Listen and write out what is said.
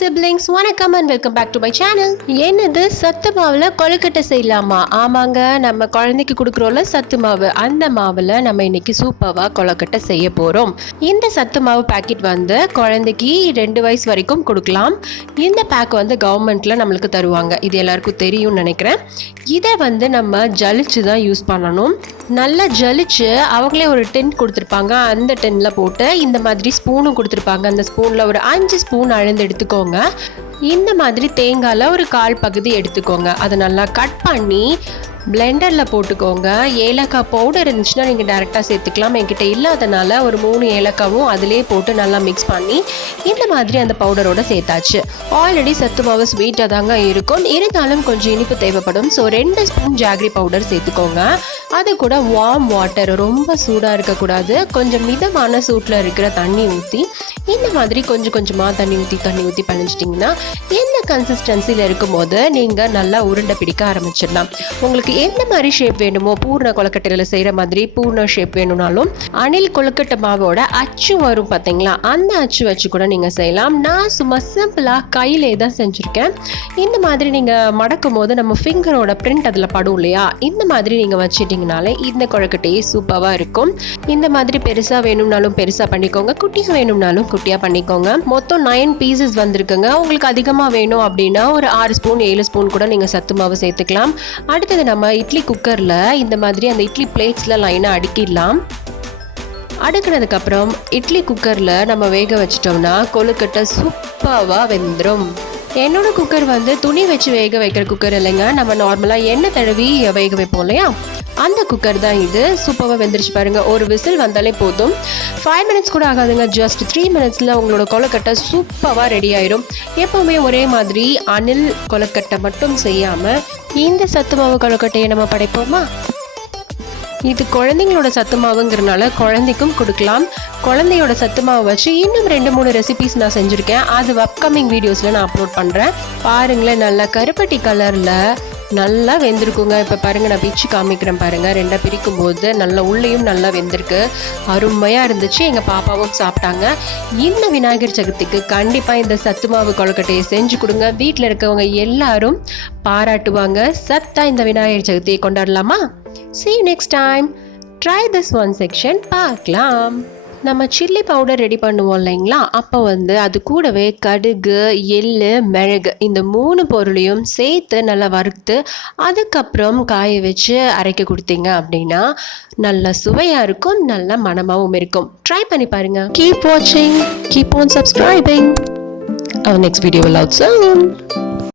siblings, வணக்கம் and welcome back to my channel. என்னது சத்து மாவுல கொழுக்கட்டை செய்யலாமா? ஆமாங்க, நம்ம குழந்தைக்கு கொடுக்குறோம்ல சத்து மாவு, அந்த மாவுல நம்ம இன்னைக்கு சூப்பரா கொழுக்கட்டை செய்ய போறோம். இந்த சத்து மாவு பாக்கெட் வந்து குழந்தைக்கு 2 வயசு வரைக்கும் கொடுக்கலாம். இந்த பேக் வந்து கவர்மெண்ட்ல நம்மளுக்கு தருவாங்க. இது எல்லாருக்கும் தெரியும்னு நினைக்கிறேன். இதை வந்து நம்ம ஜலிச்சு தான் யூஸ் பண்ணணும். நல்லா ஜலிச்சு அவங்களே ஒரு டின் கொடுத்துருப்பாங்க. அந்த டின்ல போட்டு இந்த மாதிரி ஸ்பூனும் கொடுத்துருப்பாங்க. அந்த ஸ்பூன்ல ஒரு 5 ஸ்பூன் அளந்து எடுத்துக்கோங்க. இந்த மாதிரி தேங்காயில் ஒரு 1/4 பகுதி எடுத்துக்கோங்க. அதை நல்லா கட் பண்ணி பிளெண்டரில் போட்டுக்கோங்க. ஏலக்காய் பவுடர் இருந்துச்சுன்னா நீங்கள் டைரெக்டாக சேர்த்துக்கலாம். என்கிட்ட இல்லாதனால ஒரு 3 ஏலக்காவும் அதிலே போட்டு நல்லா மிக்ஸ் பண்ணி இந்த மாதிரி அந்த பவுடரோடு சேர்த்தாச்சு. ஆல்ரெடி சத்து மாவு ஸ்வீட்டாக தாங்க இருக்கும், இருந்தாலும் கொஞ்சம் இனிப்பு தேவைப்படும். ஸோ 2 ஸ்பூன் ஜாகரி பவுடர் சேர்த்துக்கோங்க. அது கூட வார்ம் வாட்டர், ரொம்ப சூடாக இருக்கக்கூடாது, கொஞ்சம் மிதமான சூட்டில் இருக்கிற தண்ணி ஊற்றி இந்த மாதிரி கொஞ்சம் கொஞ்சமாக தண்ணி ஊற்றி பழிஞ்சிட்டிங்கன்னா எந்த கன்சிஸ்டன்சியில் இருக்கும்போது நீங்கள் நல்லா உருண்டை பிடிக்க ஆரம்பிச்சிடலாம். உங்களுக்கு எந்த மாதிரி ஷேப் வேணுமோ, பூர்ண கொழுக்கட்டையில் செய்கிற மாதிரி பூர்ண ஷேப் வேணும்னாலும் அணில் கொழுக்கட்டை மாவோட அச்சு வரும் பார்த்தீங்களா, அந்த அச்சு வச்சு கூட நீங்கள் செய்யலாம். நான் சும்மா சிம்பிளாக கையிலே தான் செஞ்சுருக்கேன். இந்த மாதிரி நீங்கள் மடக்கும் போது நம்ம ஃபிங்கரோட பிரிண்ட் அதில் படும் இல்லையா, இந்த மாதிரி நீங்கள் வச்சிட்டிங்கனாலே இந்த கொழுக்கட்டையே சூப்பராக இருக்கும். இந்த மாதிரி பெருசாக வேணும்னாலும் பெருசாக பண்ணிக்கோங்க, குட்டியாக வேணும்னாலும் குட்டியாக பண்ணிக்கோங்க. மொத்தம் 9 பீசஸ் வந்திருக்குங்க. உங்களுக்கு அதிகமாக வேணும் அப்படின்னா ஒரு 6 ஸ்பூன் 7 ஸ்பூன் கூட நீங்கள் சத்து மாவு சேர்த்துக்கலாம். அடுத்தது நம்ம இட்லி குக்கரில் இந்த மாதிரி அந்த இட்லி பிளேட்ஸில் லைனாக அடுக்கிடலாம். அடுக்கினதுக்கப்புறம் இட்லி குக்கரில் நம்ம வேக வச்சிட்டோம்னா கொழுக்கட்டை சூப்பராக வெந்துடும். என்னோட குக்கர் வந்து துணி வச்சு வேக வைக்கிற குக்கர் இல்லைங்க, நம்ம நார்மலாக எண்ணெய் தடவி வேக வைப்போம் இல்லையா, அந்த குக்கர் தான் இது. சூப்பராக வெந்துருச்சு பாருங்கள். ஒரு விசில் வந்தாலே போதும். 5 மினிட்ஸ் கூட ஆகாதுங்க, ஜஸ்ட் 3 மினிட்ஸில் உங்களோட கொழுக்கட்டை சூப்பராக ரெடி ஆயிரும். எப்போவுமே ஒரே மாதிரி அணில் கொழுக்கட்டை மட்டும் செய்யாமல் இந்த சத்து மாவு கொழுக்கட்டையை நம்ம படைப்போமா? இது குழந்தைங்களோட சத்து மாவுங்கிறனால குழந்தைக்கும் கொடுக்கலாம். குழந்தையோட சத்து மாவு வச்சு இன்னும் 2-3 ரெசிபிஸ் நான் செஞ்சுருக்கேன். அது அப்கமிங் வீடியோஸில் நான் அப்லோட் பண்ணுறேன். பாருங்களேன், நல்லா கருப்பட்டி கலரில் நல்லா வெந்திருக்குங்க. இப்போ பாருங்கள், நான் பிச்சு காமிக்கிறேன் பாருங்கள். 2 பிரிக்கும் போது நல்லா உள்ளேயும் நல்லா வெந்திருக்கு, அருமையாக இருந்துச்சு. எங்கள் பாப்பாவும் சாப்பிட்டாங்க. இந்த விநாயகர் சதுர்த்திக்கு கண்டிப்பாக இந்த சத்து மாவு கொழுக்கட்டையை செஞ்சு கொடுங்க. வீட்டில் இருக்கவங்க எல்லாரும் பாராட்டுவாங்க. சத்தா இந்த விநாயகர் சதுர்த்தியை கொண்டாடலாமா? See you next time. Try this one section. பார்க்கலாம். நம்ம சில்லி பவுடர் ரெடி பண்ணுவோம் இல்லைங்களா, அப்போ வந்து அது கூடவே கடுகு, எள்ளு, மிளகு இந்த 3 பொருளையும் சேர்த்து நல்லா வறுத்து அதுக்கப்புறம் காய வச்சு அரைக்க கொடுத்தீங்க அப்படின்னா நல்ல சுவையாக இருக்கும், நல்ல மணமாகவும் இருக்கும். ட்ரை பண்ணி பாருங்க. Keep watching, keep on subscribing. Our next video will out soon.